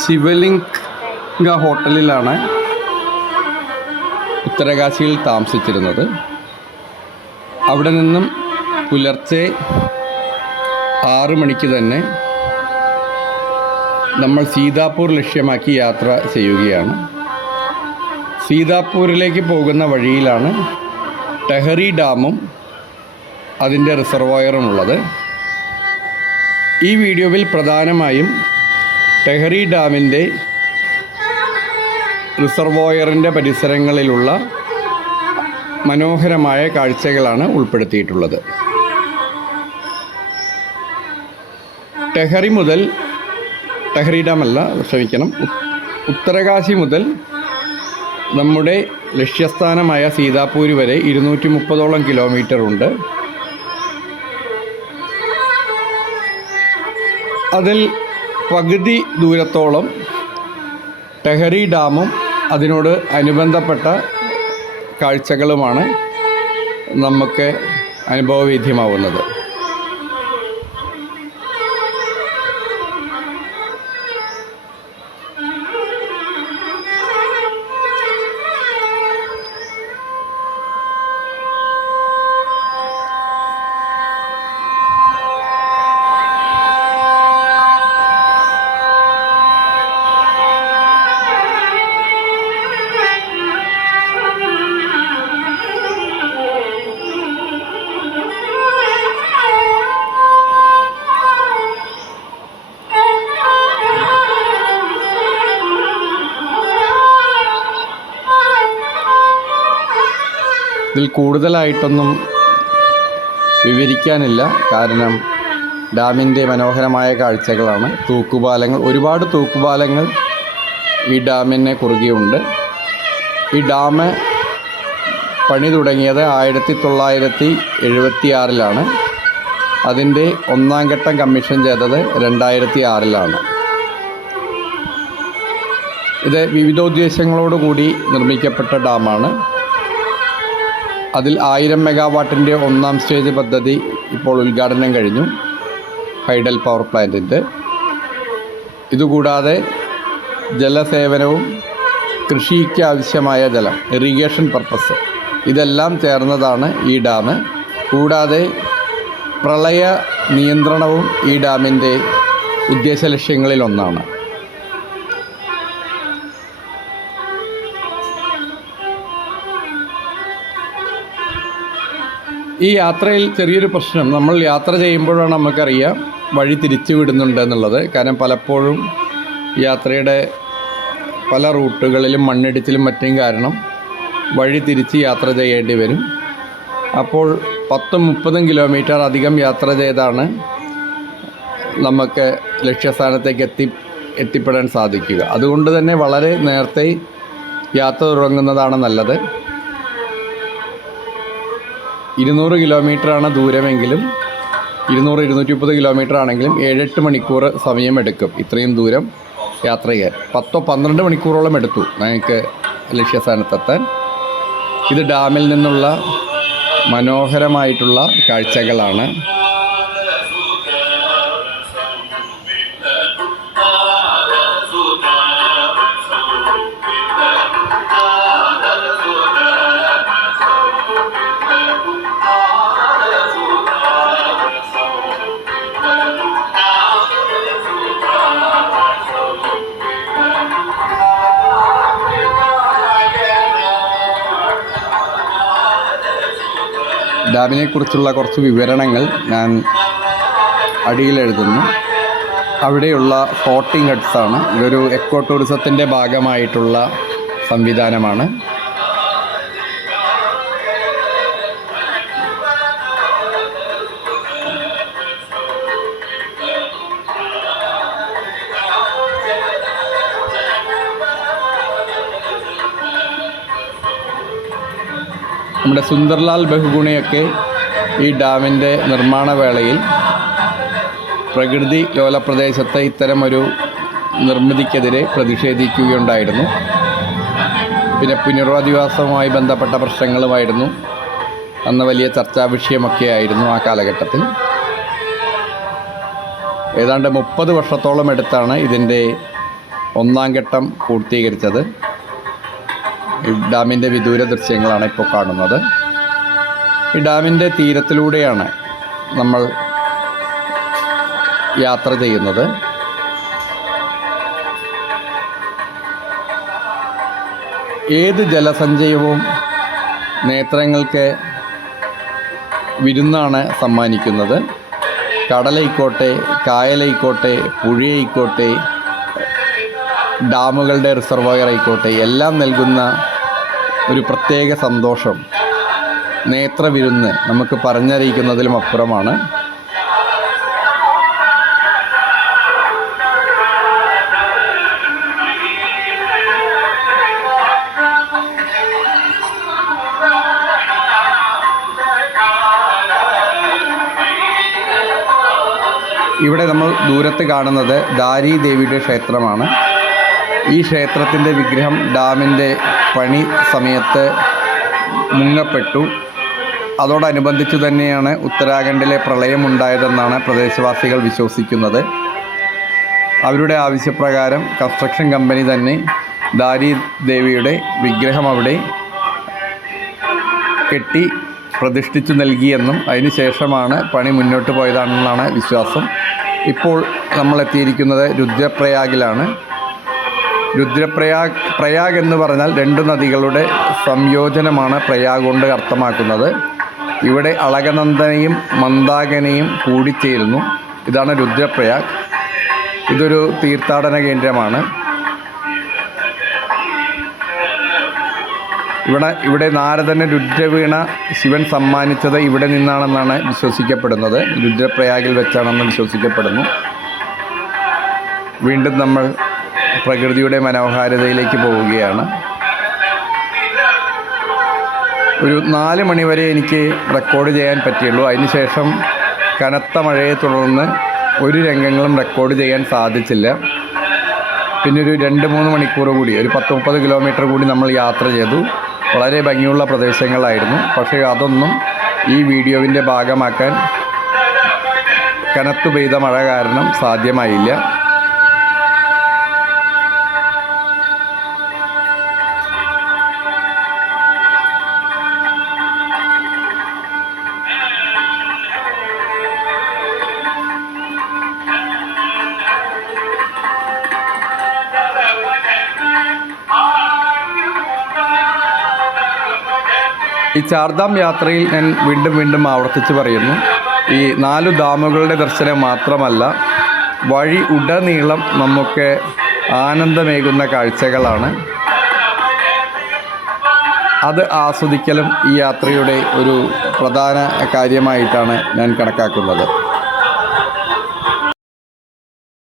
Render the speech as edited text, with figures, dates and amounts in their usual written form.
ശിവലിംഗ ഹോട്ടലിലാണ് ഉത്തരകാശിയിൽ താമസിച്ചിരുന്നത്. അവിടെ നിന്നും പുലർച്ചെ 6 മണിക്ക് തന്നെ നമ്മൾ സീതാപൂർ ലക്ഷ്യമാക്കി യാത്ര ചെയ്യുകയാണ്. സീതാപൂരിലേക്ക് പോകുന്ന വഴിയിലാണ് ടെഹറി ഡാമും അതിൻ്റെ റിസർവോയറും ഉള്ളത്. ഈ വീഡിയോയിൽ പ്രധാനമായും ടെഹറി ഡാമിൻ്റെ റിസർവോയറിൻ്റെ പരിസരങ്ങളിലുള്ള മനോഹരമായ കാഴ്ചകളാണ് ഉൾപ്പെടുത്തിയിട്ടുള്ളത്. ടെഹറി ഡാമല്ല, ഉത്തരകാശി മുതൽ നമ്മുടെ ലക്ഷ്യസ്ഥാനമായ സീതാപൂർ വരെ 230ഓളം കിലോമീറ്റർ ഉണ്ട്. അതിൽ പകുതി ദൂരത്തോളം ടെഹറി ഡാമും അതിനോട് അനുബന്ധപ്പെട്ട കാഴ്ചകളുമാണ് നമുക്ക് അനുഭവവേദ്യമാവുന്നത്. ഇതിൽ കൂടുതലായിട്ടൊന്നും വിവരിക്കാനില്ല. കാരണം ഡാമിൻ്റെ മനോഹരമായ കാഴ്ചകളാണ്. ഒരുപാട് തൂക്കുപാലങ്ങൾ ഈ ഡാമിനെ കുറുകെയുണ്ട്. ഈ ഡാം പണി തുടങ്ങിയത് 1976 അതിൻ്റെ 1ാം ഘട്ടം കമ്മീഷൻ ചെയ്തത് 2006 ഇത് വിവിധോദ്ദേശങ്ങളോടുകൂടി നിർമ്മിക്കപ്പെട്ട ഡാമാണ്. അതിൽ 1000 മെഗാവാട്ടിൻ്റെ 1ാം സ്റ്റേജ് പദ്ധതി ഇപ്പോൾ ഉദ്ഘാടനം കഴിഞ്ഞു, ഹൈഡൽ പവർ പ്ലാന്റിൻ്റെ. ഇതുകൂടാതെ ജലസേവനവും കൃഷിക്ക് ആവശ്യമായ ജലം, ഇറിഗേഷൻ പർപ്പസ്, ഇതെല്ലാം ചേർന്നതാണ് ഈ ഡാം. കൂടാതെ പ്രളയ നിയന്ത്രണവും ഈ ഡാമിൻ്റെ ഉദ്ദേശ ലക്ഷ്യങ്ങളിലൊന്നാണ്. ഈ യാത്രയിൽ ചെറിയൊരു പ്രശ്നം, നമ്മൾ യാത്ര ചെയ്യുമ്പോഴാണ് നമുക്കറിയാം വഴി തിരിച്ചു വിടുന്നുണ്ട് എന്നുള്ളത്. കാരണം പലപ്പോഴും യാത്രയുടെ പല റൂട്ടുകളിലും മണ്ണിടിച്ചിലും മറ്റും കാരണം വഴി തിരിച്ച് യാത്ര ചെയ്യേണ്ടി വരും. അപ്പോൾ 10-30 കിലോമീറ്റർ അധികം യാത്ര ചെയ്താണ് നമുക്ക് ലക്ഷ്യസ്ഥാനത്തേക്ക് എത്തിപ്പെടാൻ സാധിക്കുക. അതുകൊണ്ട് തന്നെ വളരെ നേരത്തെ യാത്ര തുടങ്ങുന്നതാണ് നല്ലത്. 200 കിലോമീറ്ററാണ് ദൂരമെങ്കിലും 200-230 കിലോമീറ്റർ ആണെങ്കിലും 7-8 മണിക്കൂർ സമയമെടുക്കും ഇത്രയും ദൂരം യാത്ര ചെയ്യാൻ. 10-12 മണിക്കൂറോളം എടുത്തു ഞങ്ങൾക്ക് ലക്ഷ്യസ്ഥാനത്തെത്താൻ. ഇത് ഡാമിൽ നിന്നുള്ള മനോഹരമായിട്ടുള്ള കാഴ്ചകളാണ്. ഡാമിനെക്കുറിച്ചുള്ള കുറച്ച് വിവരണങ്ങൾ ഞാൻ അടിയിൽ എഴുതുന്നു. അവിടെയുള്ള ഫ്ലോട്ടിംഗ് ഹട്ട്സാണ്. ഇതൊരു എക്കോ ടൂറിസത്തിൻ്റെ ഭാഗമായിട്ടുള്ള സംവിധാനമാണ്. നമ്മുടെ സുന്ദർലാൽ ബഹുഗുണയൊക്കെ ഈ ഡാമിൻ്റെ നിർമ്മാണ വേളയിൽ പ്രകൃതി ലോല പ്രദേശത്തെ ഇത്തരമൊരു നിർമ്മിതിക്കെതിരെ പ്രതിഷേധിക്കുകയുണ്ടായിരുന്നു. പിന്നെ പുനരധിവാസവുമായി ബന്ധപ്പെട്ട പ്രശ്നങ്ങളുമായിരുന്നു അന്ന് വലിയ ചർച്ചാ വിഷയമൊക്കെ ആയിരുന്നു ആ കാലഘട്ടത്തിൽ. ഏതാണ്ട് 30 വർഷത്തോളം എടുത്താണ് ഇതിൻ്റെ 1ാം ഘട്ടം പൂർത്തീകരിച്ചത്. ഈ ഡാമിൻ്റെ വിദൂര ദൃശ്യങ്ങളാണ് ഇപ്പോൾ കാണുന്നത്. ഈ ഡാമിൻ്റെ തീരത്തിലൂടെയാണ് നമ്മൾ യാത്ര ചെയ്യുന്നത്. ഏത് ജലസഞ്ചയവും നേത്രങ്ങൾക്ക് വിരുന്നാണ് സമ്മാനിക്കുന്നത്. കടലായിക്കോട്ടെ, കായലായിക്കോട്ടെ, പുഴയായിക്കോട്ടെ, ഡാമുകളുടെ റിസർവോയർ ആയിക്കോട്ടെ, എല്ലാം നൽകുന്ന ഒരു പ്രത്യേക സന്തോഷം, നേത്രവിരുന്ന് നമുക്ക് പറഞ്ഞറിയിക്കുന്നതിലും അപ്പുറമാണ്. ഇവിടെ നമ്മൾ ദൂരത്ത് കാണുന്നത് ദാരി ദേവിയുടെ ക്ഷേത്രമാണ്. ഈ ക്ഷേത്രത്തിൻ്റെ വിഗ്രഹം ഡാമിൻ്റെ പണി സമയത്ത് മുങ്ങപ്പെട്ടു. അതോടനുബന്ധിച്ച് തന്നെയാണ് ഉത്തരാഖണ്ഡിലെ പ്രളയമുണ്ടായതെന്നാണ് പ്രദേശവാസികൾ വിശ്വസിക്കുന്നത്. അവരുടെ ആവശ്യപ്രകാരം കൺസ്ട്രക്ഷൻ കമ്പനി തന്നെ ദാരി ദേവിയുടെ വിഗ്രഹം അവിടെ കെട്ടി പ്രതിഷ്ഠിച്ചു നൽകിയെന്നും അതിനുശേഷമാണ് പണി മുന്നോട്ട് പോയതാണെന്നാണ് വിശ്വാസം. ഇപ്പോൾ നമ്മൾ എത്തിയിരിക്കുന്നത് രുദ്രപ്രയാഗിലാണ്. പ്രയാഗ് എന്ന് പറഞ്ഞാൽ 2 നദികളുടെ സംയോജനമാണ് പ്രയാഗ് കൊണ്ട് അർത്ഥമാക്കുന്നത്. ഇവിടെ അളകനന്ദനയും മന്ദാകിനിയും കൂടിച്ചേരുന്നു. ഇതാണ് രുദ്രപ്രയാഗ്. ഇതൊരു തീർത്ഥാടന കേന്ദ്രമാണ്. ഇവിടെ നാരദന് രുദ്രവീണ ശിവൻ സമ്മാനിച്ചത് ഇവിടെ നിന്നാണെന്നാണ് വിശ്വസിക്കപ്പെടുന്നത്. രുദ്രപ്രയാഗിൽ വെച്ചാണെന്ന് വിശ്വസിക്കപ്പെടുന്നു. വീണ്ടും നമ്മൾ പ്രകൃതിയുടെ മനോഹാരിതയിലേക്ക് പോവുകയാണ്. ഒരു 4 മണി വരെ എനിക്ക് റെക്കോർഡ് ചെയ്യാൻ പറ്റിയുള്ളൂ. അതിനുശേഷം കനത്ത മഴയെ തുടർന്ന് ഒരു രംഗങ്ങളും റെക്കോർഡ് ചെയ്യാൻ സാധിച്ചില്ല. പിന്നെ ഒരു 2-3 മണിക്കൂർ കൂടി, ഒരു 10-30 കിലോമീറ്റർ കൂടി നമ്മൾ യാത്ര ചെയ്തു. വളരെ ഭംഗിയുള്ള പ്രദേശങ്ങളായിരുന്നു. പക്ഷേ അതൊന്നും ഈ വീഡിയോവിൻ്റെ ഭാഗമാക്കാൻ കനത്തു പെയ്ത മഴ കാരണം സാധ്യമായില്ല. ഈ ചാർധാം യാത്രയിൽ ഞാൻ വീണ്ടും ആവർത്തിച്ച് പറയുന്നു, ഈ 4 ഡാമുകളുടെ ദർശനം മാത്രമല്ല, വഴി ഉടനീളം നമുക്ക് ആനന്ദമേകുന്ന കാഴ്ചകളാണ്. അത് ആസ്വദിക്കലും ഈ യാത്രയുടെ ഒരു പ്രധാന കാര്യമായിട്ടാണ് ഞാൻ കണക്കാക്കുന്നത്.